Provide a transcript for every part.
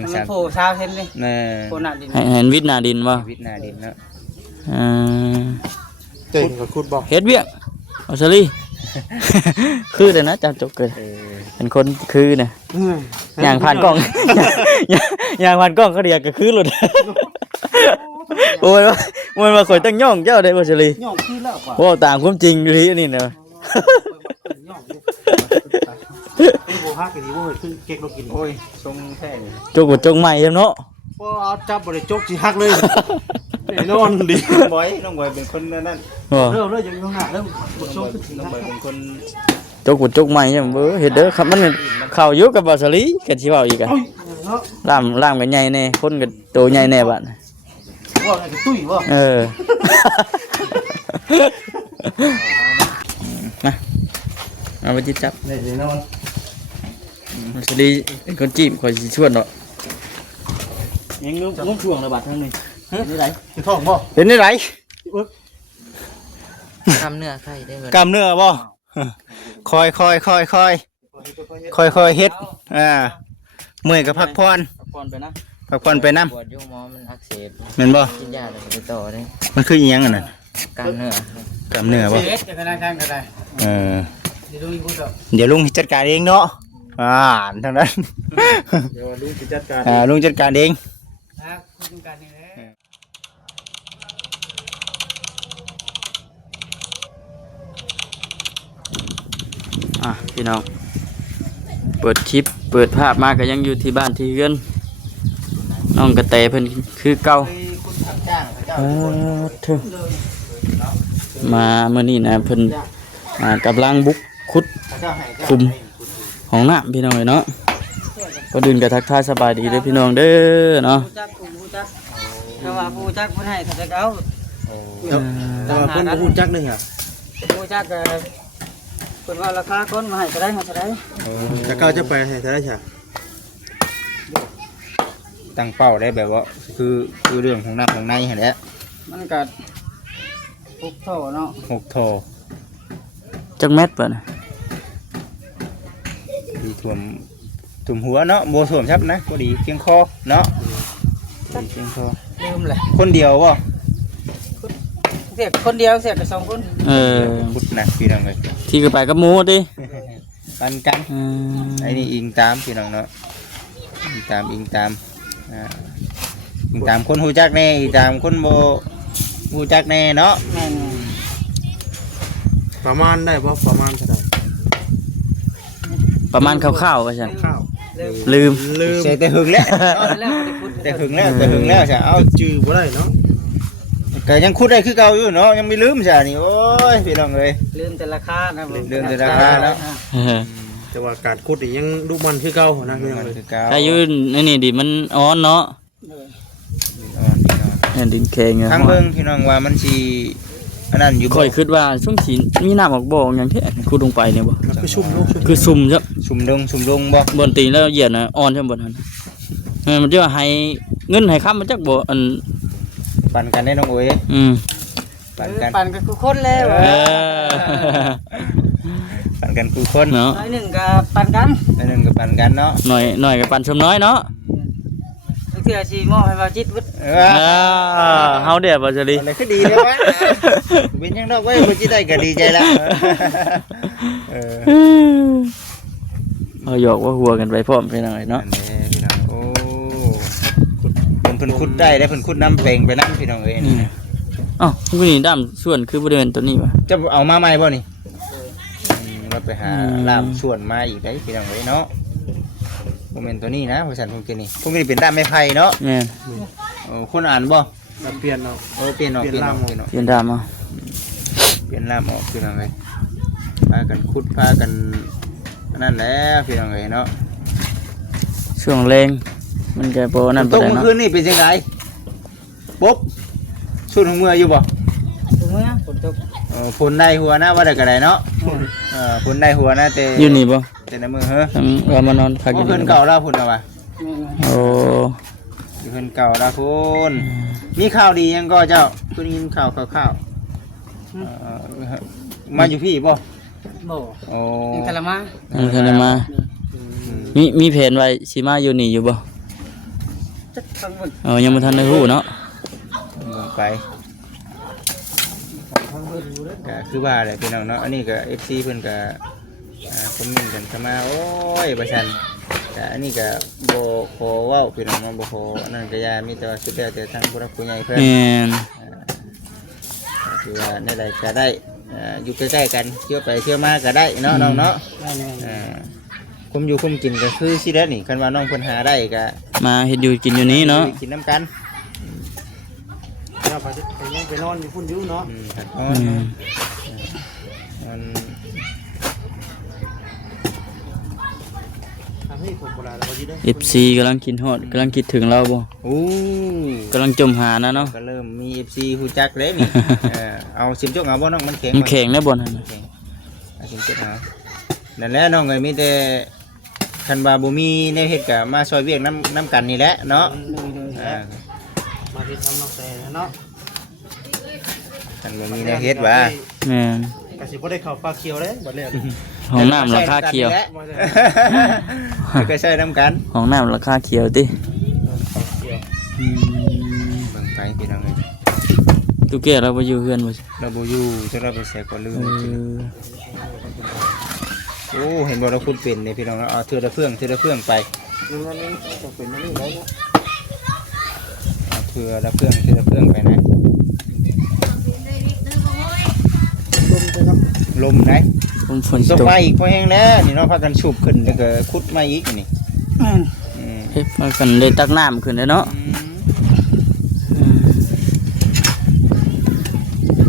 1 มัน 3 โผล่เช้าเห็นดิ แน่ โผล่หน้าดิน เห็นวิทย์หน้าดินบ่ วิทย์หน้าดินเนาะ อ่า เต่งกับคุดบ่ เฮ็ดเวียกเอาซะลี่ คือเด้อนะจับจบเกินเป็นคนคือน่ะอย่างผ่านกล้อง อย่างผ่านกล้องเขาเรียกก็คือหลุด โอ้ยมันมาข่อยตั้งย่องเจ้าได้บ่ซะลี่ ย่องคือแล้วกว่า โอ้ตามความจริงอยู่ที่นี่เนาะ ย่องเป็นโบฮักกันดีบ่คือเก๊กเรากิน โอ้ยทรงแท้นี่ จกบ่จกใหม่เนาะ พอเอาจับบ่ได้จกสิฮักเลยแน่นอนดิ น้องบอยเป็นคนนั่น บ่ เริ่มเลยยังอยู่ห่างเริ่มบ่ชกคือสิ น้อง ฮั บอย ก เป็นคน จกบ่จกใหม่จังเบ้อเฮ็ดเด้อครับมันเข้าอยู่กับบ่ซะลี่กันสิเว้าอีกอ่ะ เอ้ยเนาะ ล่ามก็ใหญ่แน่คนก็โตใหญ่แน่บัด ว่าไงตุ้ยบ่ เออ มาเอาไปจิบจับ แน่นอน สวัสดีคนจีบคอยสิชวนเนาะยังงุ้มช่วงระบาดทั้งนี้เห็นได้ไร สิท้องบ่ เห็นได้ไร ทำเนื้อไข่ได้เหมือน กล้ามเนื้อบ่คอยเฮ็ดเมื่อยกับพักผ่อน ก่อนไปนะ พักผ่อนไปน้ ปวดยุ่งมอมันอักเสบ ำแม่นบ่ กินยาแล้วไปต่อได้ มันคืออีหยังอันนั้น กล้ามเนื้อก ล้ามเนื้อบ่ เฮ็ดจะขนาดกันก็ได้ เออ เดี๋ยวดูอีกพูดต่อ เดี๋ยวลุงจัดการเองเนาะทางนั้น เดี๋ยวลุงสิจัดการ ลุงจัดการเอง นะคุณกันนี่แหละ พี่น้องเปิดคลิปเปิดภาพมาก็ยังอยู่ที่บ้านที่เรือนน้องกระแตเพิ่นคือเก่า คุณทำจ้างเขาเจ้า เถอะมาเมื่อนี้นะเพิ่นกำลังบุกขุด เขาเจ้าให้เจ้า คุมของน้ำพี่น้องเนาะก็ดื่นกับทักทายสบายดีเด้อพี่น้องเด้อเนาะ ผู้จักผู้จักถ้าว่าผู้จักผู้ให้เขาจะเอา แต่ว่าเพิ่นบ่ฮู้จักนึงอ่ะ ผู้จักก็เพิ่นว่าราคาคนมาให้ก็ได้มาก็ได้ แต่เก้าจะไปให้เท่าไหร่จ้ะ ตั้งเป้าได้แบบว่าคือเรื่องของน้ำของในหั่นแหละ มันก็พุกโตเนาะ 6 โท จักแมตรเปิดน่ะ ดีท่วมหัวเนาะบ่ท่วมชับนะบ่ดีเพียงคอเนาะดีเพียงคอ ลืมเลย คนเดียวบ่ เสียคนเดียวเสียกับสองคน พุดหนักพี่น้องเลย ที่ก็ไปกับหมูดิ ปันกัน อืม ไอ้นี่อิงตามพี่น้องเนาะอิงตามอิงตามคนฮู้จักแน่อิงตามคนบ่ฮู้จักแน่เนาะ แม่น ประมาณได้บ่ประมาณเท่าไหร่ ประมาณคร่าวๆว่าซั่น ข้าว ลืม เสียแต่หึงแล้ว แล้วบ่ได้พูด แต่หึงแล้วจ้ะเอา จื้อบ่ได้เนาะ ก็ยังคุดได้คือเก่าอยู่เนาะยังไม่ลืมจ้ะนี่โอ้ยพี่น้องเอ้ย ลืมแต่ราคานะผม ลืมแต่ราคาเนาะ แต่ว่าการขุดนี่ยังดูมันคือเก่านะพี่น้อง มัน เอ้ย คือเก่า ถ้าอยู่ในนี่ดิมันอ่อนเนาะ อ่อนพี่น้อง แผ่นดินแข็ง ทางเบิ่งพี่น้องว่ามันสิอันนั้นอยู่ ค่อยคิดว่าช่วงสิมีน้ำออกบ่อหยังแท้ขุดลงไปเนี่ยบ่ มันคือชุ่มลูกชุ่ม คือซุ่มจ้ะ สุ่มดงบ่ บนตีนแล้วเหยียดน่ะอ่อนจังบ่นั่นมันจะว่าให้เงินให้ค้ำมันจักบ่อัน ปั่นกันได้น้องโอ้ย ปั่นกัน ปั่นก็คือคนแล้ว เออ ปั่นกันคือคน เนาะ น้อยหนึ่งก็ปั่นกัน อันนึงก็ปั่นกันเนาะ หน่อยกับปันชมน้อยเนาะ เพื่อชีมอบให้ว่าจิตวุฒิ เฮาเดี๋ยวบ่จะดี อะไรคือดีเลยวะเป็นยังดอกไว้บ่สิได้ก็ดีใจแล้วเอาหยอกว่าหัวกันไปพร้อมไปหน่อยเนาะ อันนี้พี่น้องโอ้เพิ่นขุดได้เพิ่นขุดน้ำเป่งไปน้ำพี่น้องเอ้ยนี่นะ อ้าวผู้นี้ดำส่วนคือบริเวณตัวนี้วะ จะเอามาใหม่บ่นี่เราไปหาล่ามส่วนมาอีกได้พี่น้องเอ้ยเนาะบ่แม่นตัวนี้นะเพราะฉันพวกนี้เป็นด้ามไม้ไผ่เนาะ แม่น คนอ่านบ่ แล้วเปลี่ยนเอา เปลี่ยนออก เปลี่ยนล่ามออก เปลี่ยนดำเอา เปลี่ยนล่ามออกพี่น้องเอ้ยพากันขุดพากันนั่นแหละพี่น้องเอ้ยเนาะ ช่วงแรงมันแกโปนั่น ต บ่ ก ได้ เมื่อ เนาะ คืนนี่เป็นจังไดปุ๊บชุดของเมื่ออยู่บ่ ถูกไหมฝนตก ฝนได้หัวนะว่าได้ก็ได้เนาะฝนได้หัวนะแต่ อยู่นี่บ่ แต่ในมือเฮ้อ ทั้งว่ามานอนพักอยู่ เพิ่น นี่ เก่าแล้วพุ่นเอาว่ะ โอ้ อยู่เพิ่นเก่าแล้วพุ่นมีข่าวดียังก็เจ้าเพิ่นยินข่าวมาอยู่พี่บ่ โบ่ โอ้ ยังทะละมา ยังทันได้มามีแผนไว้สิมาอยู่นี่อยู่บ่ จักฟังเบิ่ง ยังบ่ทันได้ฮู้เนาะ ลงไปก็คือว่าแหละพี่น้องเนาะอันนี้ก็ FC เพิ่นก็คอมเมนต์กันเข้ามาโอ้ยบ่ซั่นก็อันนี้ก็บ่ขอเว้าพี่น้องเนาะบ่ขออันนั้นก็อย่ามีแต่ว่าสุดแล้วแต่ทางผู้รักผู้ใหญ่เพิ่น แม่น คือว่าในใดก็ได้อยู่ใกล้ๆกันเที่ยวไปเที่ยวมาก็ได้เนาะน้องเนาะ แม่น คุมอยู่คุมกินก็คือสิแล้วนี่คันว่าน้องเพิ่นหาได้ก็ มาเฮ็ดอยู่กินอยู่นี้เนาะ กินน้ำกัน เราไปยังไปนอนอยู่พุ่นอยู่เนาะ ผัดนอ อื น ม มัน ทำให้ผมโบราณเราดีได้ FC กำลังคิดฮอดกำลังคิดถึงเราบ่ อู้ กำลังจมหานะเนาะ ก็เริ่มมี FC ฮู้จักเลยนี่ เอาสิบจกเอาบ่น้องมันแข็ง มันแข็งได้บ่นั่นน่ะ แข็งเอาสิบจกเอานั่นแหละน้องเอ้ยมีแต่คันว่าบ่มีแนวเฮ็ดก็มาซอยเวียกน้ำกันนี่แหละเนาะ มาที่ทำน้องแต่เนาะ คันบ่มีแนวเฮ็ดว่า แม่น กสิบ่ได้เข้าปลาเขียวเลยบัดแรก ห้องน้ำราคาเขียว ก็ใช้น้ำกัน ห้องน้ำราคาเขียวติ เขียว เบิ่งไปพี่น้องเอ้ย ตุกแก่เราบ่อยู่เฮือนบ่ เราบ่อยู่จะเราไปใส่ก็ลืม เออ โอ้เห็นบ่เราคุณเป็นเนี่ยพี่น้องเนาะเอาเทือละเฟื่องไป นั่นนี่ต้องเป็นนั่นนี่แล้วเนาะ เอาเทือละเฟื่องไปนะ ลมไปเนาะ ลมไหน ผมฝน ต ต ก ก มาอีกพอแห้งแล้วนี่เนาะพากันสูบขึ้นแล้วก็ขุดมาอีกนี่ แม่น อืม เฮ็ดมากันได้ตักน้ำขึ้นแล้วเนาะ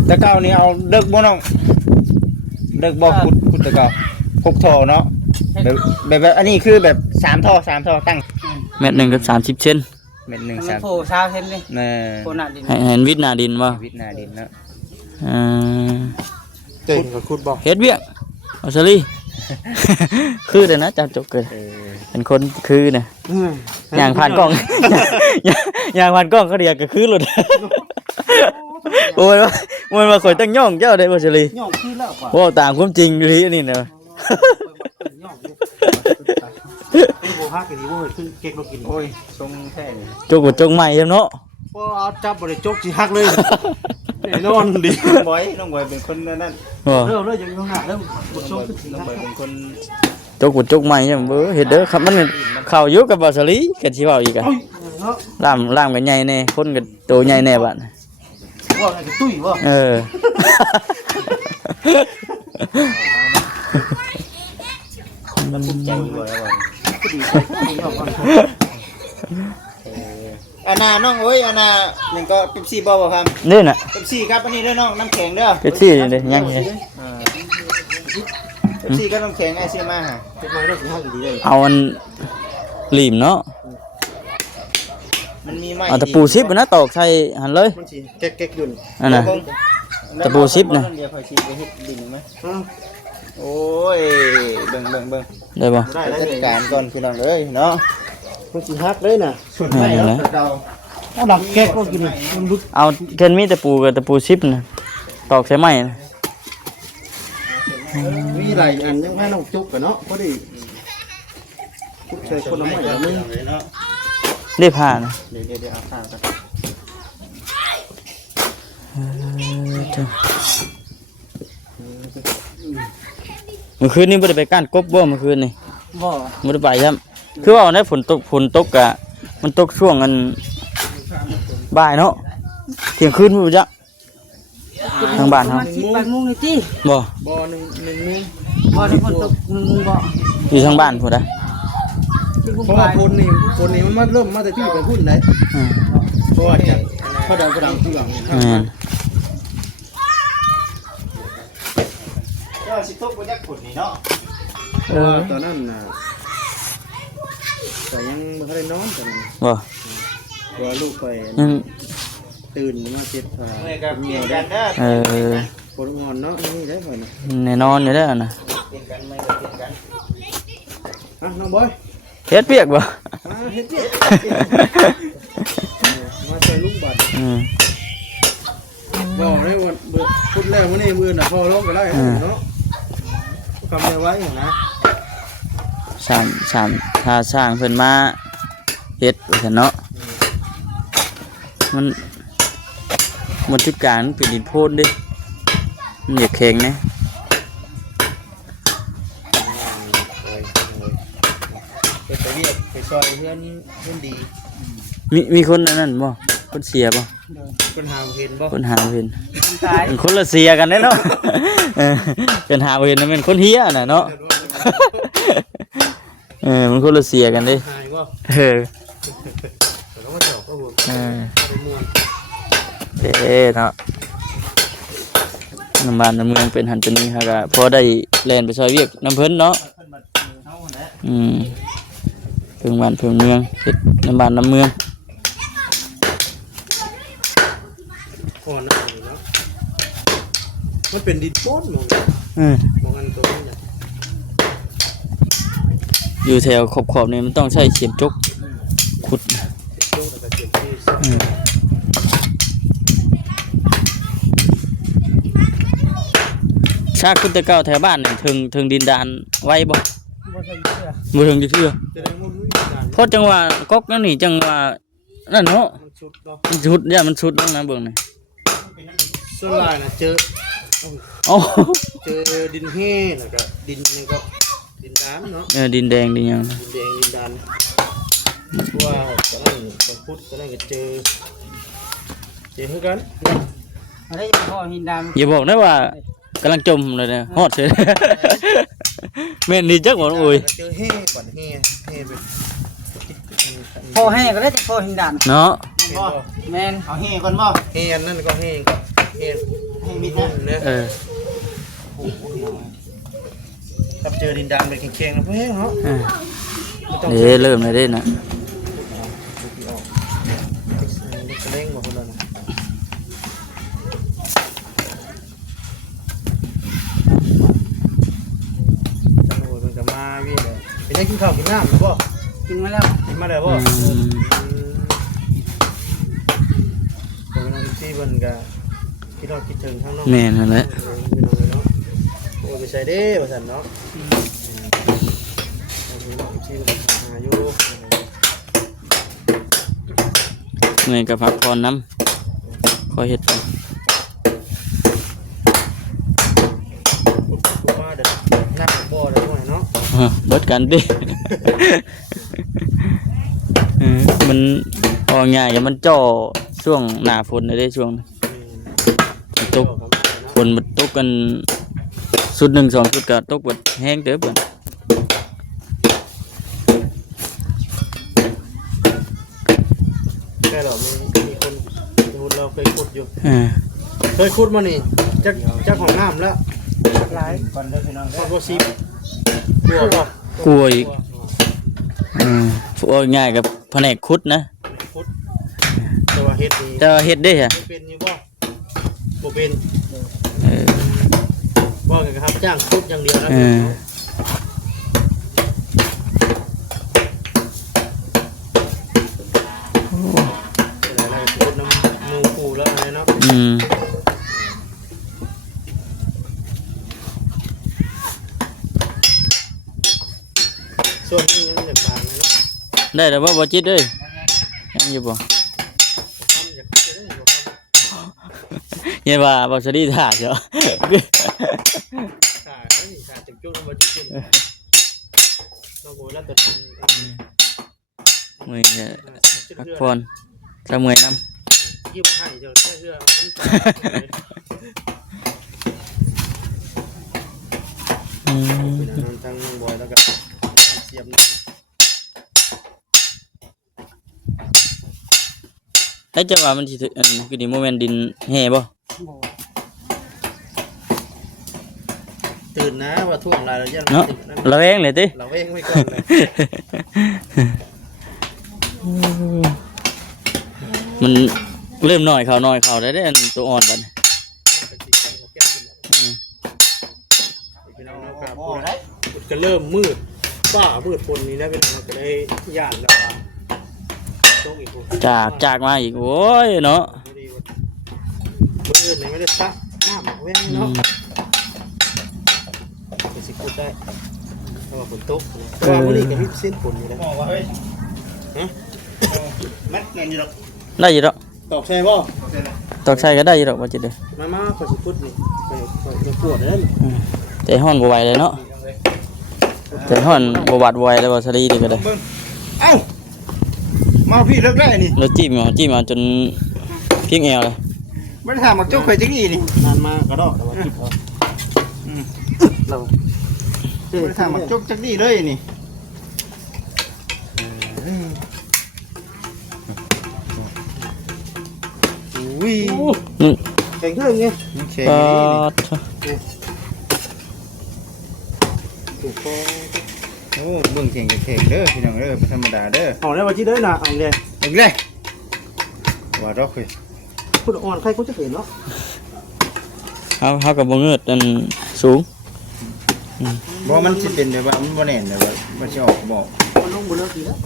ตะเก้านี่เอาเลิกบ่น้องเลิกบ่ขุดตะเก้า6ท่อเนาะแบบอันนี้คือแบบ3ท่อตั้ง เม็ดหนึงก็30เซน เม็ดหนึง มัน 3 โผล่ชาวเห็นดิ น่ะ โผล่หน้าดิน ให้เห็นวิทย์หน้าดินบ่ วิทย์หน้าดินเนาะ อ่า เจ๋งกับคุณบอก เฮ็ดเวียกเอาซะลี่ คือเด้อนะจับจบเกิด เออ เป็นคนคือน่ะย่างผ่านกล้อง ย่างผ่านกล้องเขาเรียกก็คือหลุด โอ้ยว่าข่อยตั้งย่องเจ้าได้บ่ซะลี่ ย่องขึ้นแล้วกว่า โอ้ตามความจริงอีหลีนี่นะ ย่องเป็นโบฮักกันดีว่าขึ้นเก๊กเรากิน โอ้ยทรงแท้นี่ จกบ่จกใหม่เนาะ พอเอาจับบริจกสิฮักเลยแน่นอนดิ น้องบอยเป็นคนนั่น บ่ เริ่มเลยยังหาเริ่มบทช น้อง มขึ้นสิ บ ฮั อย ก เป็นคน จกบ่จกใหม่จังเบ้อเฮ็ดเด้อครับมันเข้าอยู่กับบ่ซะลี่กันสิเว้าอีกอ่ะ เนาะ ล่ามกันใหญ่แน่คนก็โตใหญ่แน่บัด ว่าไงตุ้ยว่า เออ ใจอยู่บ่แล้วบ่ ก็ดีใจที่ย่องก่อน อันน่ะน้องโอ้ยอันน่ะยังก็เป๊ปซี่บ่ครับ นี่น่ะ เป๊ปซี่ครับอันนี้เด้อน้องน้ำแข็งเด้อ เป็ดซี่นี่เด้ยัง เป๊ปซี่ก็น้ำแข็งไอ้ซื้อมาฮะ เป็นไงเรื่องสิฮักดีเลย เอาอันหลีมเนาะ มันมีไม้ เอาตะปูซิบนะตอกใส่หันเลย มันสิแก๊กๆอยู่ อันน่ะ ตะปูซิปนะ เดี๋ยวค่อยสิไปเฮ็ดดินมั้ยโอ้ยเบิ่ง ได้บ่ ได้ จัด เลย การก่อนพี่น้องเอ้ยเนาะ มันสิฮักเลยน่ะ ส่วนไม้เนาะเรา เอาดักแก๊กก็กินมันรุด เอาแค่นมีตะปูกับตะปูซิบนะตอกใส่ไม้นะ มีหลายอันยังให้น้องจุกกันเนาะพอดีคุดใส่คนละไม้ละนึง เนาะ ได้ผ่านะ เดี๋ยวเอาข้าวกัน เมื่อคืนนี้บ่ได้ไปก้านกบบ่เมื่อคืนนี่ บ่ บ่ได้ไปครับคือว่าในฝนตกกะมันตกช่วงอันบ่ายเนาะเที่ยงคืนบ่จักทางบ้านเฮา มาสิ8:00นนี่ติ บ่ บ่หนึ่งนึง บ่ได้คนตก1:00นบ่ อยู่ทางบ้านพุ่นนะ ที่พุ่ง เพราะ ไป ว่าคนนี่มันมาเริ่มมาแต่ที่เป็นพุ่นไหน อืม เพราะว่าจากพอดังที่หลัง แม่น ก็สิตกบ่จักขุดนี่เนาะ เออตอนนั้นน่ะแต่ยังไม่ทันได้นอนตอนนั้น บ่ ตัวลูกไป ยัง ตื่นมาเจ็บขา เมื่อยกับเปลี่ยนกันเด้อ ปวดงอนเนาะนี่ได้ป่ะนะ แน่นอนอยู่แล้วนะ เปลี่ยนกันเมื่อยกับเปลี่ยนกัน อ่ะน้องบอย เฮ็ดเปียกบ่ มาเฮ็ดเจ็บมาใส่ลูกบัตร อืม บอกได้วันพูดแล้ววันนี้มือน่ะพอร้องก็ได้เนาะกำเนิดไว้นะ สามถ้าสร้างเพิ่นมาเฮ็ดว่าซั่นเนาะ มันทุกการมันเป็นดินโพนดิมันอยากแข็งนะ ไปเรียกไปซอยเพื่อนดี มีคนอันนั้นบ่คนเสียบ่ คนหาเห็นบ่ คนหาบ่เห็น คนตาย เป็นคนละเสียกันแน่เนาะคนหาบ่เห็นมันเป็นคนเฮียน่ะเนาะมันคนละเสียกันเด้ หายบ่ แต่ต้องมาเจาะก็หัวไปม่วน เด้เนาะน้ำบ้านน้ำเมืองเป็นหันเป็นนี่ฮะก็พอได้แล่นไปซอยเวียกน้ำเพิ่นเนาะเพิ่งบ้านเพิ่งเมืองเฮ็ดน้ำบ้านน้ำเมือง ก่อนนะเนาะมันเป็นดินโป้นมองมองอันตัวนี้เนี่ย อยู่แถวขอบๆนี่มันต้องใช้เข็มจกขุด โป้นแล้วก็เจ็บที่ ชาคุณตะเก้าแถวบ้านนี่ถึงดินดานไว้บ่ บ่ใช่เชื่อ บ่ถึงจะเชื่อ แสดงว่ามันมีการ เพราะจังหวะก๊อกนั่นนี่จังหวะนั่นเนาะ มันชุดเนาะ มันชุดเนี่ยมันชุดบ้างนะเบิ่งนี่ ส่วนลายนะเจอ โอ้ เจอดินแห้แล้วก็ดินนี่ก็ดินดานเนาะ ดินแดงดินหยัง ดินแดงดินดานว่าตอนนั้นตอนพุทธตอนนั้นก็เจอคือกัน อะไรจะพ่อหินดำ อย่าบอกนะว่ากำลังจมเลยนะฮอดเฉย แม่นนี่จักบ่น้องอุ้ย เจอแห้ก่อนแห้เป็น พ่อแห้ก็ได้แต่พ่อหินดำ เนาะ แม่น เอาเฮก่อนบ่ แห้นั่นก็แห้มิดนะ ถ้าเจอดินดานเป็นแข็งๆนะเพื่อนเนาะ เด้เริ่มเลยเด้น่ะ จะเล่งมาคนละนะจังหวะมันจะมาวิ่งเลยเป็นได้กินข้าวกินน้ำหรือเปล่า กินมาแล้ว กินมาเลยเปล่าผมน้องที่เพิ่นก็คิดเราคิดถึงทั้งน้อง แม่นั่นแหละ พี่น้องเลยเนาะโอ้ไปใส่เด้ว่าซั่นเนาะน้องที่เพิ่นหาอยู่ เมื่อยก็พักผ่อนน้ำคอยเฮ็ดไป ว่าเดี๋ยวนักบ่อเลยหน่อยเนาะ เบิดกันดิ มันออกง่ายกับมันจ่อช่วงหน้าฝนได้ช่วงตกฝนมันตกกันสุดหนึ่งสองสุดก็ตกหมดแห้งเด้อเบิ่น แค่เรามีคนดูเราเคยขุดอยู่ เคยขุดมานี่จากของน้ำแล้วหลาย ก่อนเด้อพี่น้อง ค เด้อน บ่ซีกลัวป่ะ กลัวอีกออกง่ายกับแผนกขุดนะ ขุดแต่ว่าเฮ็ดนี่ แต่ว่าเฮ็ดได้ฮะ เป็นอยู่บ่เป็นว่ากันครับจ้างขุดอย่างเดียวนะอะไรขุดน้ำมูปูแล้วอะไรเนาะส่วนนี้ยังจะบางนะเนาะ ได้แต่ว่าบ่จิตเอ้ยยังอยู่บ่ ทำอยากจะได้บ่ทำ เห็นว่าบ่สดีท่าเจ้า ขาจังจุ้งมาจุ้งน้องโวยแล้วแต่ มื้อนี้พักผ่อนถ้าเมื่อยน้ำ ยิ้มให้เจ้าเชื่อทางน้องบอยแล้วก็เสียบนะ ให้จังว่ามันสิอันคือนี่โมเมนต์ดินแห่บ่ ตื่นนะว่าท่วงลายเรายัน เนาะระแวงเลยติ เราเองไม่ก่อนเลย มันเริ่มน้อยเขาได้อันตัวอ่อนบัดนี้ ก็เริ่มมืดป้ามืดฝนนี้แล้วเป็นเราก็ได้ย่านแล้วต้องอีก จากมาอีกโอ้ยเนาะ คนอื่นไม่ได้ซักหน้าหมักเว้นเนาะไปสิพูดได้ถ้าว่าฝนตกเพราะว่าวันนี้ก็มีเส้นฝนอยู่แล้ว บอกว่าเฮ้ยฮะแม็กเงินอยู่หรอก ได้อยู่ดอก เ ตอกใช่บ่ ตอกใส่ก็ได้อยู่ดอกบ่จิตเด้อ มาขอสิพุดนี่ไปปวดเด้อ ใจฮ้อนบ่ไหวเลยเนาะใจฮ้อนบ่หวาดบ่ไหวแล้วบ่สลีนี่ก็ได้ เบิ่งเอ้ามาพี่เลิกได้นี่ แล้วจิ้มเอาจนเพียงแอวเลย บ่ได้ถามมักจกข่อยจังอีนี่ นานมากระดอกแต่ว่าคิดเอาเรา บ่ได้ถามมักจกจักดีเลยนี่อุ้ย อืม แข่งเครื่องเงี้ย แข็ง ปา ดีนี่ ด ถูกต้อง โอ้เบิ่งเสียงแข็งเด้อพี่น้องเด้อบ่ธรรมดาเด้อ เอาได้ว่าที่เด้อนะเอาเลย อีกเลยว่าดอกเฮ้ย พูดอ่อนใครก็จะเห็นเนาะ เฮาก็บ่เงิดอันสูง บ่มันสิเป็นแบบว่ามันบ่แน่นแบบว่ามันสิออกบ่ มันลงบนเรือกี่แล้ว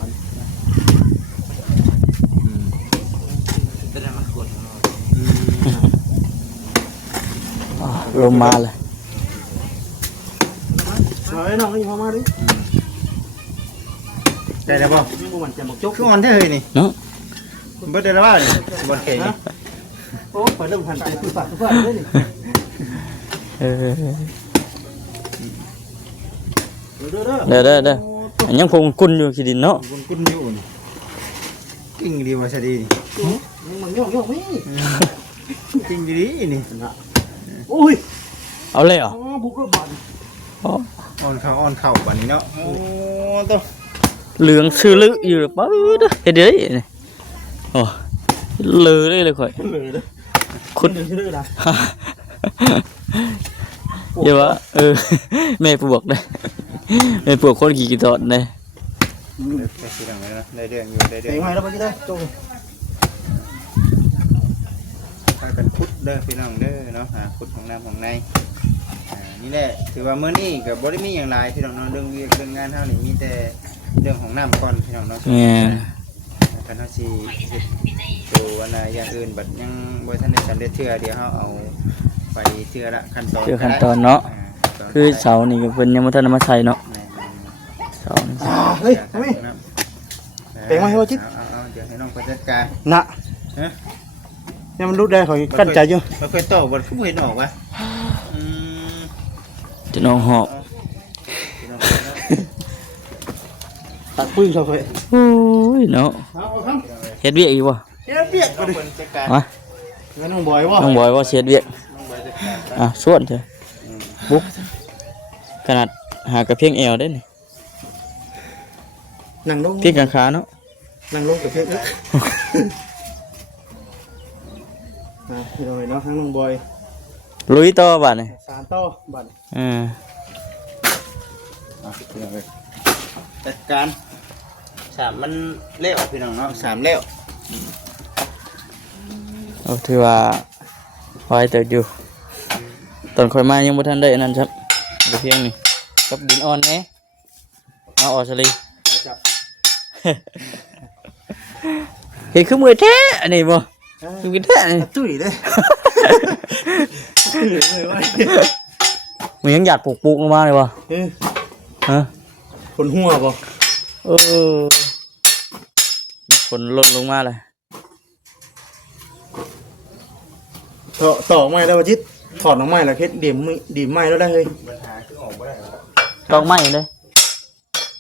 อืม ลมมาเลย เอาไอ้น้องนี่พอมาดิ ได้แล้วบ่ นี่มันจะบอกจก คืออ่อนแท้เฮ้ยนี่ เนาะ เบิดได้แล้วว่านี่บ่แข็งนี่ โอ้ไปเริ่มหันไปคือฝาดเลยนี่ เออ เด้อ เด้ออันยังคงกุนอยู่ขี้ดินเนาะ คุณคุณอยู่นี่กิ้งดีว่าซะดีนี่ มันย่องไม่ กิ้งดีนี่ โอ้ย เอาเลยเหรอ อ๋อบุกระบาด อ๋อ อ่อนเข้าบัดนี้เนาะโอ้ตัว เหลืองชื่อลึกอยู่ป๊าดเฮ็ดเด้ยนี่โอ้เลอเลยข่อย เลยเลย คุด เดือดนะ เดี๋ยวว่าแม่ปวกเด้แม่ปวกคนขี่กีตาร์เด้ ได้สิดังแล้วได้เรื่องอยู่ได้เรื่ เอง อง ไงแล้วไปที่ได้จง พากันพุดเด้อพี่น้องเด้อเนาะพุดของน้ำของในนี่แหละถือว่ามื้อนี้ก็บ่ได้มีหยังหลายพี่น้องเนาะเรื่องเวียกเรื่องงานเฮานี่มีแต่เรื่องของน้ำก่อนพี่น้องเนาะ แม่ กันเฮาสิเฮ็ดตัวอันน่ะอย่างอื่นบัดยังบ่ทันได้สำเร็จเทื่อเดียวเฮาเอาไปเทื่อละขั้นตอน คือขั้นตอนเนาะคือเสานี่ก็เพิ่นยังบ่ทันเอามาใส่เนาะเสานี่ เฮ้ยทำไม เปลงมาให้ว่าจิ๊ด เอาเดี๋ยวให้น้องไปจัดการ น่ะ ฮะ เนี่ยมันรุดได้ขอยกั้นใจอยู่ บ่เคยต่อบ่คือบ่เห็นออกวะอืม จะน้องหอบ พี่น้อง ตัดปืนเขาไป โอ้ยเนาะ เอาครับ เฮ็ดเวียกอีกบ่ เจ๊เปียก น้องเพิ่นจัดการ มา งั้นน้องบอยว่า น้องบอยว่าเฮ็ดเวียก น้องไปจัดการ อ่ะส่วนเถอะบุ๊กขนาดหากระเพียงแอวได้นี่ นั่งลง เพียงกลางขาเนาะ นั่งลงกับเพียกนะพี่น้อยเนาะทั้งน้องบอย ลุยต่อบัดนี่ สารต่อบัด เอาพี่น้องเอ้ยจัดการสามมันเละพี่น้องเนาะสามเละ โอ้ถือว่าพอยเติบอยู่ตอนค่อยมายังบ่ทันได้อันนั้นครับกระเพียงนี่กับดินอ่อนแหน่เอาออกซะเลย จับ เห็นคือมือแท้อันนี้บ่คือมือแท้นี่ ตุ้ยเลยเลยว่า มันยังหยาดปุกๆลงมาเลยบ่ฮะ คนหัวป่ะ เออฝนหล่นลงมาเลย ต่อไม้แล้วจิตถอดน้องไม้แล้วเพชรดีไม้แล้วได้เลย ปัญหาคือออกบ่ได้หรอก ตอกไม้เลย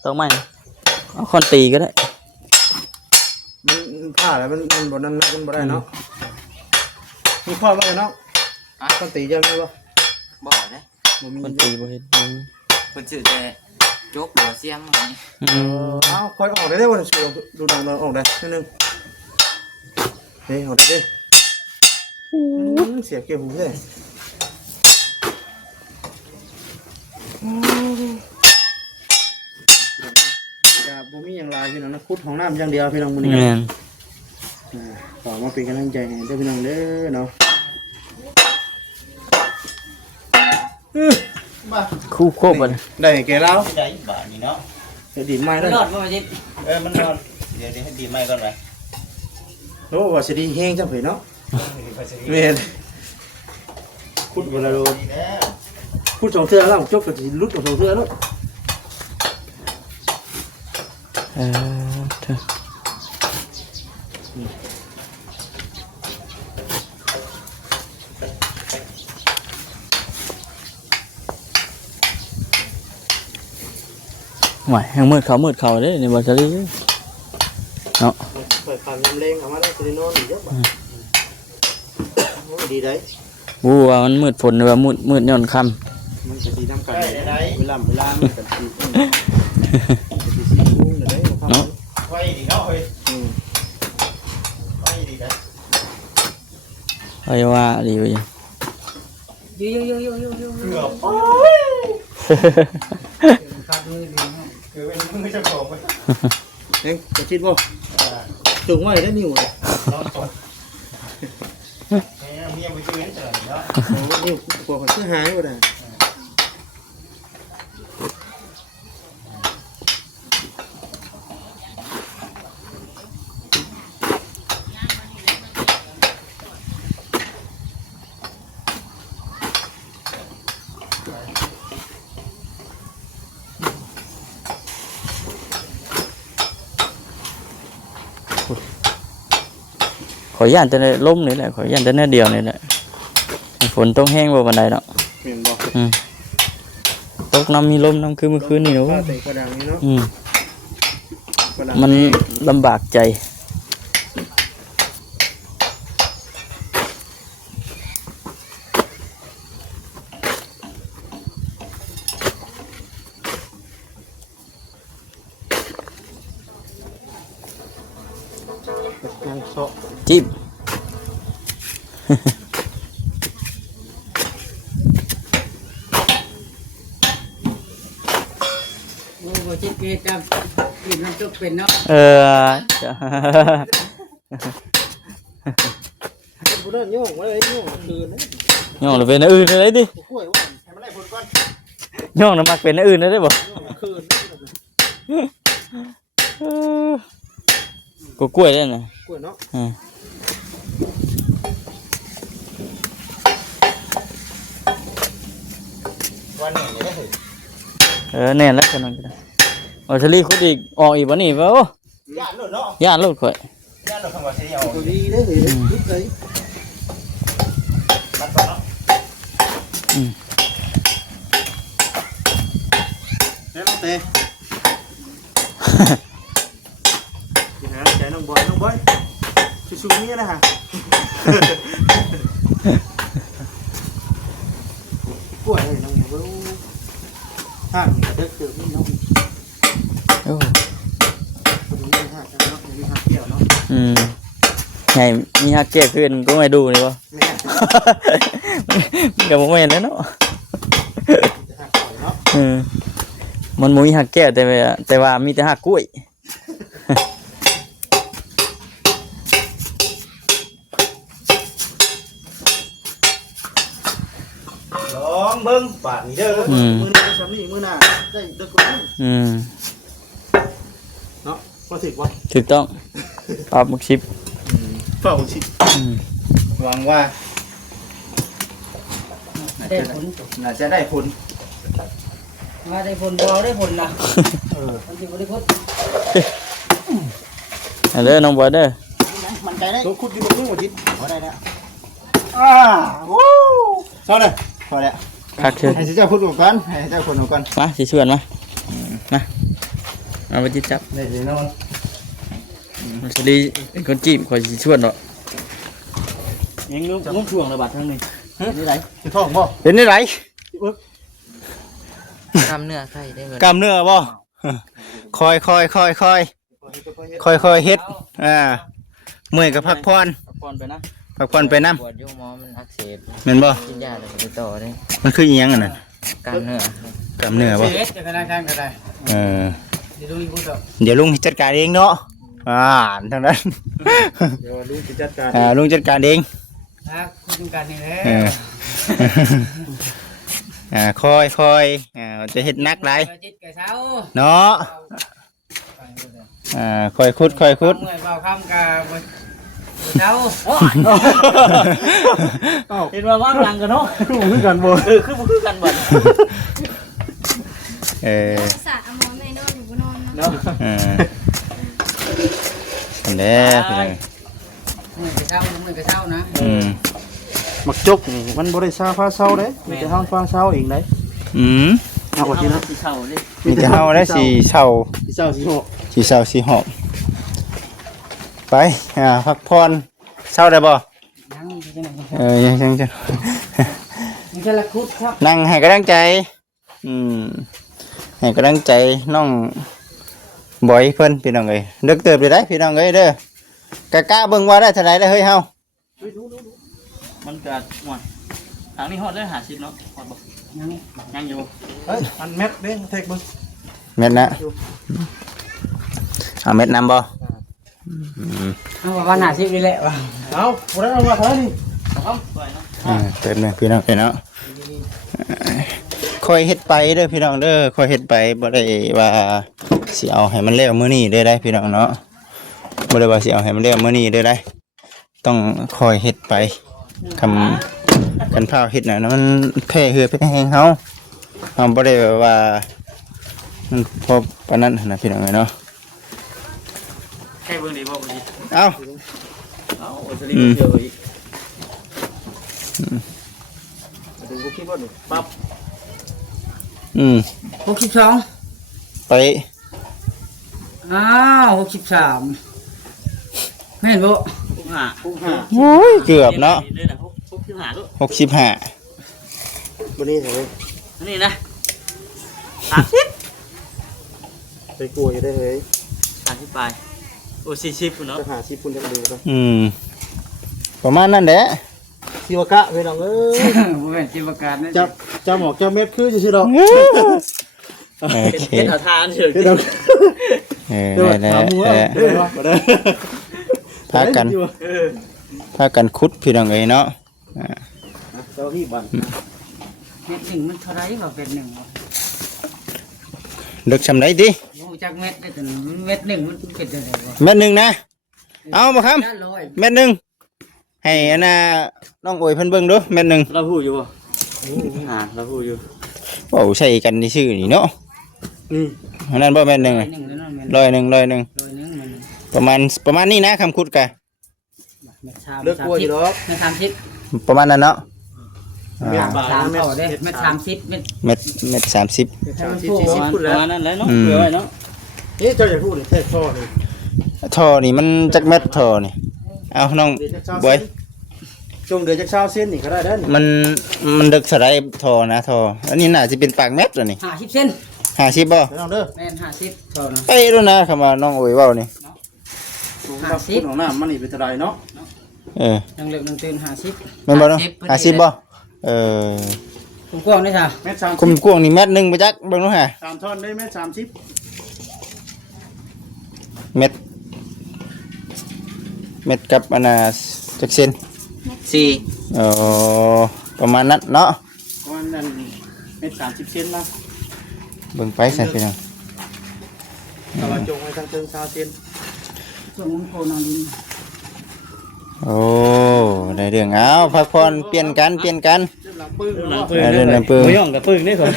ตอกไม้เอาคอนตีก็ได้ มันผ้าแล้วมันบนนั้นมันบ่ได้เนาะมีข้อว่าเนาะต้นตีจะมีป่ะ บ่ได้ บ่มี คอนตีบ่เห็น เพิ่นชื่อแต่โจกหัวเสียงนี่ เอาคอยออกได้วันสูดูหนังออกได้นิดนึงเฮ้ยออกได้เสียเกี่ยวหูเลยจะบ่มีอย่างไรพี่น้องนะคุดของน้ำอย่างเดียวพี่น้องมื้อนี้ แม่น ขอมาเป็นกำลังใจให้เด้อพี่น้องเด้อเนาะ คู่โคบบ่ ได้แก่แล้ว ได้บาทนี่เนาะ จะดีไม้แล้ว รอดบ่จิต มันนอนเดี๋ยวให้ดีไหมก่อนไป โอ้ว่าสิดีแห้งจังเผยเนาะแม่นคุดบ่ละโดนคุดสองเทื่อแล้วจบก็สิลุดสองเทื่อแล้ว เออเถอะ หวยยังมืดเขาเด้ในบอสลีเนาะ เปิดความยำเล้งเอามาได้สินอนอีกเยอะบ่โอ้ดีได้ วู้ว่ามันมืดฝนหรือว่ามืดย้อนค่ มันจะดีน้ำกันได้เวลามันกันสีสีพุ่งได้ ำเนาะ ไว้ดีเนาะเฮ้ยไว้ดีนะ ไอ้ว่าดีไปยัง เยอะๆๆๆ เกือบ ๆขาดมือดีเนาะ คือเป็นมือเจ้าของไป เอ็งจะคิดบ่จุงไว้ได้นิ้วเลย น้องตกเมียไปยืนเฉยเนาะ นิ้วกลัวเขาซื้อหายบ่ได้ ขอย่านแต่ในล้มนี่แหละขอย่านแต่ในเดียวนี่แหละฝนต้องแห้งบ่บันไดเนาะ เห็นบ่ ตกน้ำมีลมน้ำคือเมื่อคืนนี่เนาะ ป้าแต่งกระดังนี่เนาะ มันลำบากใจ ยังโซ จิ๊บ โอ้บ่จิตเกตจับกินน้ำจุกเป็นเนาะ จะ บุญโยงไว้เลยโยงคืนนะ ย่องหรือเป็นอันอื่นอะไรดิ กล้วยว่าให้มันไล่ผลก่อน ย่องน้ำมักเป็นอันอื่นได้บ่ คืน ก็กล้วยได้น่ะ กล้วยเนาะ วันหนึ่งเนี่ยเฮ้ย แน่นแล้วคนนั้นก็ได้เอาชลีคุดอีกออกอีกบ่นี่บ่โอ้ ย่านหลุดเนาะ ย่านรถข่อย ย่านหลุดคำว่าเสียเอา ตัวดีได้เลยยุบเลย บัดก่อนเนาะแล้วน้องเต้กินหาใจน้องบอยชูๆนี่นะฮะกล้วยน้องเนี่ยบ่ห้างเด็กเกิดนี่น้อง โอ้ คนนี้ห้างเนาะมีห้างเกี่ยวเนาะ ไงมีฮักเก็บขึ้นก็ไม่ดูนี่บ่ แม่ เดี๋ยวผมไม่เห็นแล้วเนาะ ห้างเนาะ มันมีหักแก้วแต่ว่ามีแต่หักกล้วย ลองเบิ่งปากนี่เด้อมื้อนี้ซ้ำนี่มื้อหน้าได้เด้อกูเนาะพอถึกบ่ ถูกต้องปรับมุกชิป เฝ้าชิหวังว่า ได้ผล น่าจะได้ผล มาได้ผลบ่ได้ผลนะมันสิบ่ได้ผล เอาเด้อน้องบอยเด้อ มันใจได้ ตัวคุดอยู่ตรงนู้นบ่จิตพอได้แล้วโอ้เท่าเลยพอแล้ว คักเชิญ ให้เจ้าคุดก่อนให้เจ้าคุดก่อน มาสิชวนมาเอาไปจิบจับ ได้สินอน สวัสดีคนจีบขอสิชวนเนาะยังงุ้มช่วงระบาดทั้งนี้นี่ไร สิท้องบ่ เป็นนี่ไร ทำเนื้อไข่ได้เงิน กล้ามเนื้อบ่คอยเฮ็ดเมื่อยกับพักผ่อน ก่อนไปนะ พักผ่อนไปน้ ปวดยุ่งมอมันอักเสบ ำแม่นบ่ กินยาแล้วก็ไปต่อได้ มันคืออีหยังอันนั้น กล้ามเนื้อก ล้ามเนื้อบ่ เฮ็ดจะได้ก็ได้ เดี๋ยวดูอีกพูดต่อ เดี๋ยวลุงจัดการเองเนาะทางนั้น เดี๋ยวลุงสิจัดการ ลุงจัดการเอง นะคุณการนี่แหละ คอยจะเฮ็ดนักหลาย จิตแก่เช้า เนาะคอยคุด เมื่อยเบาคำกับเช้า เห็นว่าว่างหลังกันเนาะ คือกันบ่ คือกันบ่ สระมอนในนอนอยู่บนนอนนะ อันนี้พี่น้อง เมื่อยกับเช้านะ มักจกนี่มันบ่ได้ซาฟ้าเซาเด้มีแต่ห้างฟ้าเซาเองเด้ เอาก่อนทีนะ สิเช่าดิ มีแต่เฮาได้สิเช่า สีเศร้าสีหก สิเช่าสิหอบไปพักผ่อนเช่าได้บ่ ยังอยู่จังได๋ ยังจะ มันจะละคุดครับ นั่งให้กำลังใจให้กำลังใจน้องบอยเพิ่นพี่น้องเอ้ยเด็กเติบได้พี่น้องเอ้ยเด้อกะเบิ่งว่าได้เท่าไหร่แล้วเฮ้ยเฮา มันเกิดหมดทางนี้ฮอดได้50เนาะฮอดบ่ ยัง ยังอยู่ เฮ้ยอันแม็ดเด้งเทคมึง เม็ดนะเอาเม็ดน้ำบ่ เอาว่า50นี่แหละว่า เอาบ่ได้เอามาเท่านี้ เอาไปเนาะ เติมเลยพี่น้องเนาะคอยเฮ็ดไปเด้อพี่น้องเด้อคอยเฮ็ดไปบ่ได้ว่าสิเอาให้มันแล้วมื้อนี้เด้อได้พี่น้องเนาะบ่ได้ว่าสิเอาให้มันแล้วมื้อนี้เด้อได้ต้องคอยเฮ็ดไปคำกันพาวเฮ็ดน่ะมันแพ้เหือแพ้แห้งเฮาบ่ได้ว่ามันพอปานนั้นนะพี่น้องเนาะ แค่เบิ่งดีบ่บ่ดี เอ้า เอาโอซาลีเดียวอีก ดูกูคิดว่านี่ปั๊บ 62 ไป อ้าว63แม่นบ่ โอ้ยเกือบเนาะ เลยนะ65ลูก 65 บ่นี้เฮ้ย นี่นะ30 ไปกลัวอยู่ได้เฮ้ย 30ปลายโอ้40พุ่นเนาะ จะหาชีพุ่นจะดูกัน ประมาณนั้นแหละ ชีวกะพี่น้องเอ้ย บ่แม่นจิวการนะ จะหมอกจะเม็ดคือซื่อๆดอก โอเค เป็นเอาทานเถอะ พี่น้อง ได้ ถามมึงว่าบ่ได้ พากันคุดพี่น้องเอ้ยเนาะ เจ้าที่บ้าน เม็ดหนึ่งมันเท่าไรว่าเป็นหนึ่งวะ เลิกชำได้ดิ รู้จักเม็ดได้แต่เม็ดหนึ่งมันเป็นยังไงวะ เม็ดหนึ่งนะเอามาครับ ด้านร้อย เม็ดหนึ่งให้อันน่ะน้องโอยเพิ่นเบิ่งดูเม็ดหนึ่ง เราพูดอยู่บ่เราพูดอยู่ โอ้ใส่กันนี่ชื่อนี่เนาะ นี่ อันนั้นบ่เม็ดหนึ่ง ร้อยหนึ่งแล้วนั่นเม็ด ร้อยหนึ่ง ร้อยหนึ่งมัน ประมาณนี้นะคำคุดกะ เม็ดชาม เลิกกลัวอยู่ดอก เม็ด30 ประมาณนั้นเนาะ เม็ดบาท สาม เม็ด เท่าเด้เม็ด30เม็ด เม็ด30 40พูดแล้วนั่นแหละเนาะเผื่อไว้เนาะ นี่เจ้าอย่าพูดเลยแท้ท่อนี่ ท่อนี่มันจักเม็ดท่อนี่เอาน้องบอย จงเดือจากชาวเส้นนี่ก็ได้เด้อ มันดึกสลายท่อนะท่ออันนี้น่าจะเป็นปากแมปแล้วนี่ 50เซน 50บ่ พี่น้องเด้อ แม่น50เท่านะ ไปดูนะคำว่าน้องโอยเว้านี่ สูงกับพูดของน้ำมันนี่เป็นเท่าไรเนาะ ยังเหลือ1ตื่น50 แม่นบ่เนาะ50บ่ผมกว้างได้จ้ะ เม็ด30 คุมกวางนี่เม็ดหนึงไปจักเบิ่งดูฮะ 3ท่อนได้เม็ด30 เม็ดกับอันน่ะจักเซน 4 ประมาณนั้นเนาะ ประมาณนั้นเม็ด30เซนนะ เบิ่งไปซะพี่น้อง แต่ว่าจงไว้ทางเชิงชาวเส้น ส่วนของโคนอนดิน โอ้ได้เรื่องเอาพักผ่อนเปลี่ยนกัน เรื่องหลังปึ้งเนาะ เรื่องน้ำปึ้ง บ่ย่องกับปึ้งนี่ก่อน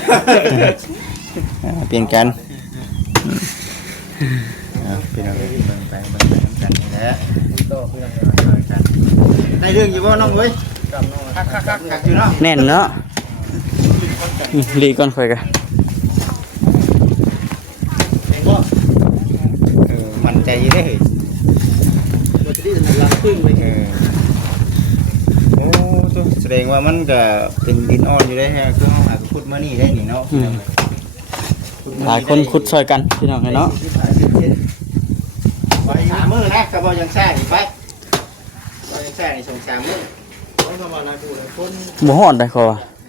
เปลี่ยนกันพี่น้องเบิ่งไปกันนี่แหละได้เรื่องอยู่บ่น้องเว้ยคักอยู่เนาะ แน่นเนาะลีก่อนค่อยกัน มั่นใจอยู่ได้เฮ้ย บ่จะได้หลังปึ้งเลย โอ้ตัวแสดงว่ามันก็เป็นดินอ่อนอยู่ได้ฮะคือเฮาหาขุดมานี่ได้นี่เนาะ หลายคนขุดซอยกันพี่น้องเนาะ ไป3มื้อนะก็บ่ยังแซ่อีกไปบ่ยังแซ่นี่2 3มื้อ ต้องทำอะไรพูดเลยคน บ่ฮอดได้คอ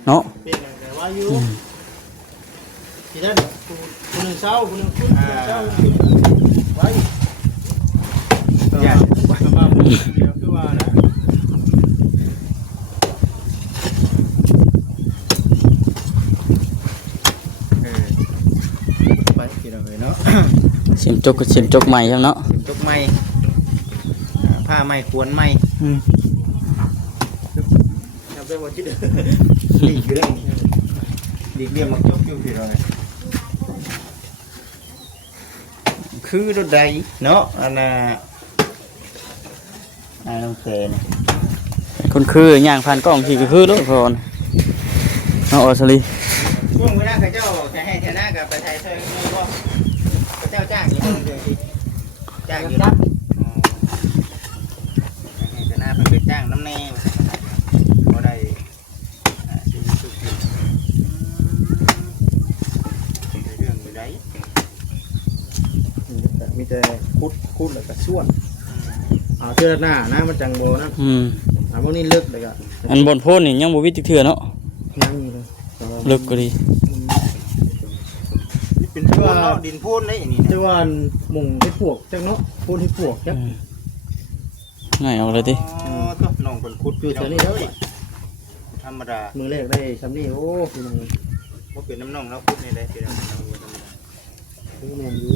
เนาะ เป็นแต่ว่าอยู่ที่นั่นคนหนึ่งเช้าคนหนึ่งขึ้นเช้าไว้อย่ามาเดียวคือว่านะ ไปพี่น้องเอ้ยเนาะ เสียมจกกับเสียมจกใหม่ครับเนาะ จกไม้ผ้าไม้ขวนไม้ ทำได้หมดที่เดิม หลีกอยู่ได้หลีกเลี่ยมมักจกอยู่พี่น้องเอ้ยคือรถใดเนาะอันน่ะน้องเฟน คนคือย่างผ่านกล้องขี่ก็คือรถพอนเนาะโอซาลี ช่วงเวลาเขาเจ้าจะให้ชนะกับไปไทยเธอมีบ่เขาเจ้าจ้างอยู่เดือนที่จ้างอยู่นะให้ชนะเพิ่นไปจ้างน้ำแน่บ่ได้ชีวิตสุขอยู่เรื่องอยู่ได มีแต่คุดแล้วก็ส่วนเทื่อหน้านะมันจังโบนะพวกนี้เลิกเลยก็ อันบนโพนนี่ยังบ่วิจักเทื่อเนาะ ยังอยู่เลย เลิกก็ดี นี่เป็นพูนเนาะดินพูนได้อย่างนี้ แต่ว่าหมุงให้ปวกจังเนาะพูดให้ปวกครับ ง่ายเอาเลยติ อ๋อก็น้องคนขุด อยู่แถวนี้แล้ว ธรรมดา มือแรกได้ทำนี่โอ้พี่น้อง บ่เป็นน้ำน่องแล้วขุดนี่ได้เป็นน้ำน่องธรรมดา นี่แม่นอยู่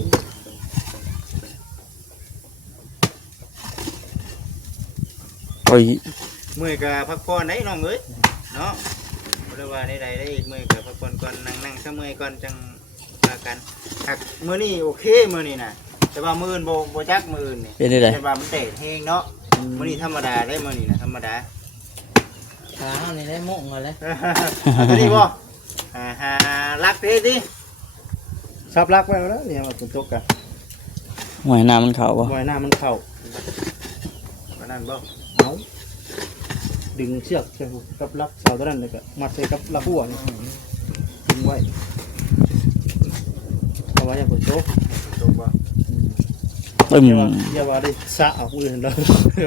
โอ้ย เมื่อยก็พักผ่อนได้น้องเอ้ยเนาะบ่ได้ว่าใดๆได้อีกเมื่อยก็พักผ่อนก่อนนั่งๆซะเมื่อยก่อนจังว่ากันหักมื้อนี้โอเคมื้อนี้น่ะแต่ว่ามื้ออื่นบ่จักมื้ออื่นนี่ เป็นได้ แต่ว่ามันแดดแห้งเนาะมื้อนี้ธรรมดาได้มื้อนี้น่ะธรรมดา ขาเฮานี่ได้มุ่งเลย ตัวนี้บ่รักเด้ดิ ซับรักไว้แล้วเนี่ยมาฝนตกกัน หวยน้ามันเข้าบ่ ไว้หน้ามันเข่า ว่านั่นบ่ เอาดึงเชือกใช่กับลักเสาตัวนั้นเลยก็มัดใส่กับลักหัวนี่ดึงไว้เอาไว้อย่างฝนตก ตกบ่ ตึม อย่าว่าได้สะเอาอื่นแล้ว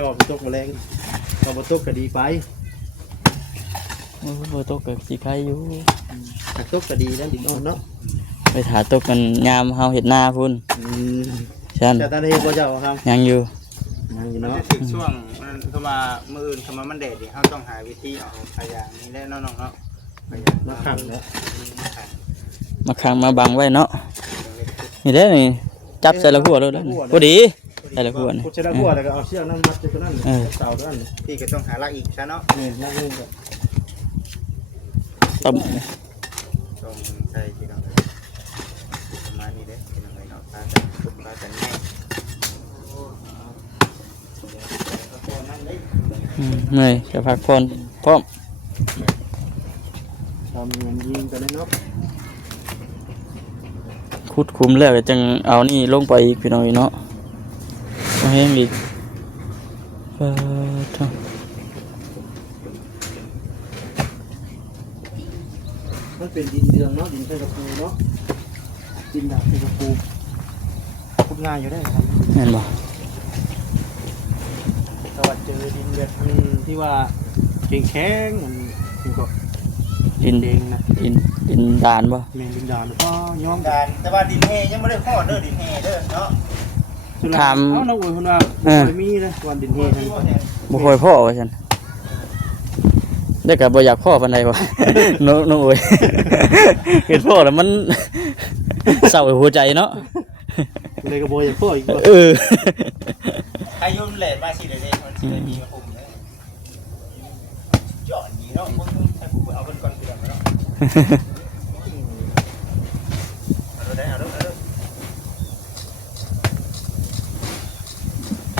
ออกฝนตกแมลงเอาฝนตกก็ดีไป โอ้บ่ตกก็สิใครอยู่ ฝนตกก็ดีแล้วดินอ่อนเนาะ ไปถาตกกันยามเฮาเฮ็ดนาพุ่นฉัน แต่ตอนนี้พ่อเจ้าครับ ยังอยู่ ยังอยู่ มัน เนาะ จะถึงช่วงมันเข้ามามื้ออื่นเข้ามามันแดดดิเฮาต้องหาวิธีเอาพยางนี่แหละเนาะน้องเนาะพยาง มาขังแล้ว มาขังมาบังไว้เนาะนี่แหละนี่จับใส่ละหัวเลยเด้อพอดีใส่ละหัวนี่ ขุดใส่ละหัวแล้วก็เอาเชือกนั้นมัดตัวนั้นเสาตัวนั้น พี่ก็ต้องหาลักอีกซะเนาะ นี่นั่งนี่ก็ ตึม ต้องใส่ที่เราประมาณนี้เด้เป็นยังไงเนาะพากันคุดพากันแน่ เหนื่อยจะพักผ่อนพร้อม ทำเงินยิงกันเลยเนาะ ขุดคุมแล้วก็จังเอานี่ลงไปอีกพี่น้องเนาะเอาแห้งอีกท่า มันเป็นดินเดืองเนาะดินใส่กระปูเนาะดินดาบใส่กระปูพูดง่ายอยู่ได้ครับ แม่นบ่ แต่ว่าเจอดินแบบที่ว่าแข็งๆมันก็ ดิน แดงนะ ดินดานบ่ แมงดินดานก็ย้อม การแต่ว่าดินเฮยังไม่ได้ข้อเด้อดินเฮเด้อเนาะ ถาม เอาน้องอุ้ยคนว่าบ่มีนะวันดินเฮทั้ง บ่ค่อยพ่อว่าซั่นได้ก็บ่อยากพ่อปานใดบ่ น้องโอ้ย เห็นพ่อแล้วมัน เศร้าหัวใจเนาะ เลยก็บ่อยากพ่ออีกบ่ เออ อายุมันแหลมมาสิเลยมันสิได้มีมาคุมเด้อหย่อนนี้เนาะมึงให้กูเอาเป็นก่อนเดือนเนาะเอาได้เอาได้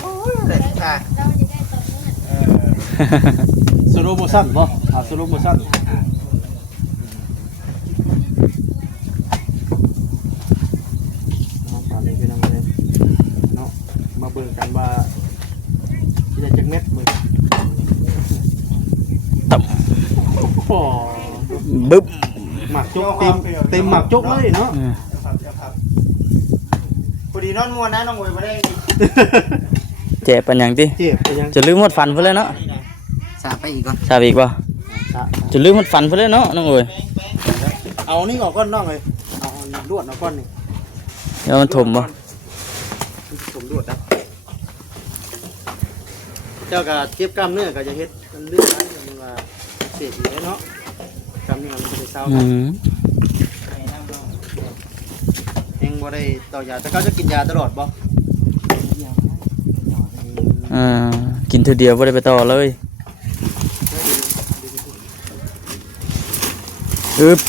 โอ้ยแหลมค่ะ เราจะได้ตกเมื่อ สโลโมชั่นบ่เอาสโลโมชั่นตอนนี้พี่น้องเลยเนาะมาเบิ่งกันว่าสิได้จักเม็ดมื้อ ตับ โอ้ บึ๊บ หมักจกเต็มหมักจกเลยเนาะ พอดีนอนมัวนะน้องโวยมาได้ดิ เจ็บปานหยังติ เจ็บไปยัง จะลืมหมดฟันพุ่นแล้วเนาะ สาไปอีกก่อน ทราบอีกบ่จะลืมหมดฟันพุ่นแล้วเนาะน้องโอ้ย เอานี่ออกก้อนน้องเลยเอาลวดเอาก้อนนี่ เดี๋ยวมันถมบ่ ผมลวดนะเจ้าก็เจ็บกล้ามเนื้อก็จะเฮ็ดมันเลือดไหลมันว่าเสียดีเนาะกล้ามเนื้อมันจะได้เศร้า อืม เองบ่ได้ต่อยาแต่เขาจะกินยาตลอดบ่ กินทีเดียวบ่ได้ไปต่อเลยอึบ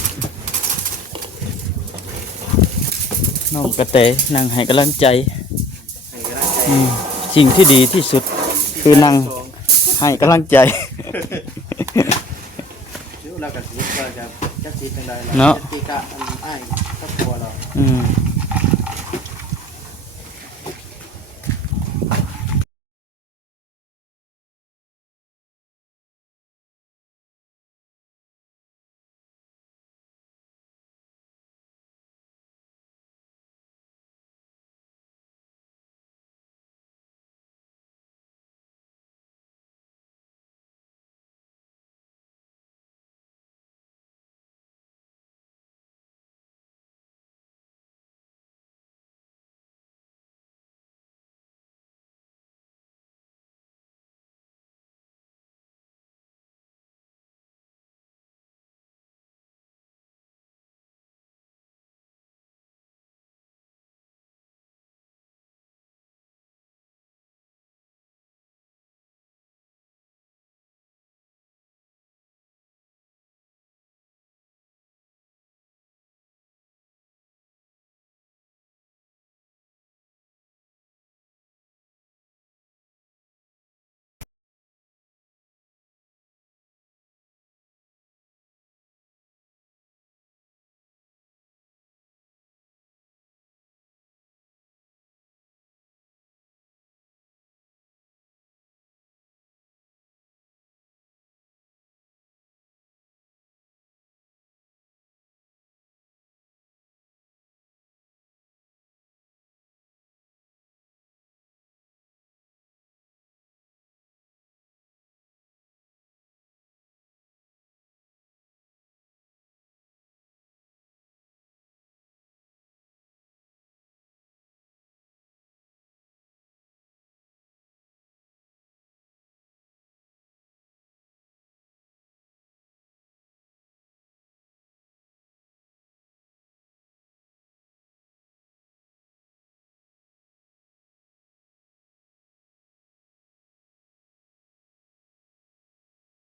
น้องกระเตนั่งให้กำลังใจ ให้กำลังใจ สิ่งที่ดีที่สุดคือนั่งให้กำลังใจ เดี๋ยวเราก็สิว่าจะใจ จักสิจังได๋ เนาะ จักสิกะอันอ้ายครอบครัวเรา อืม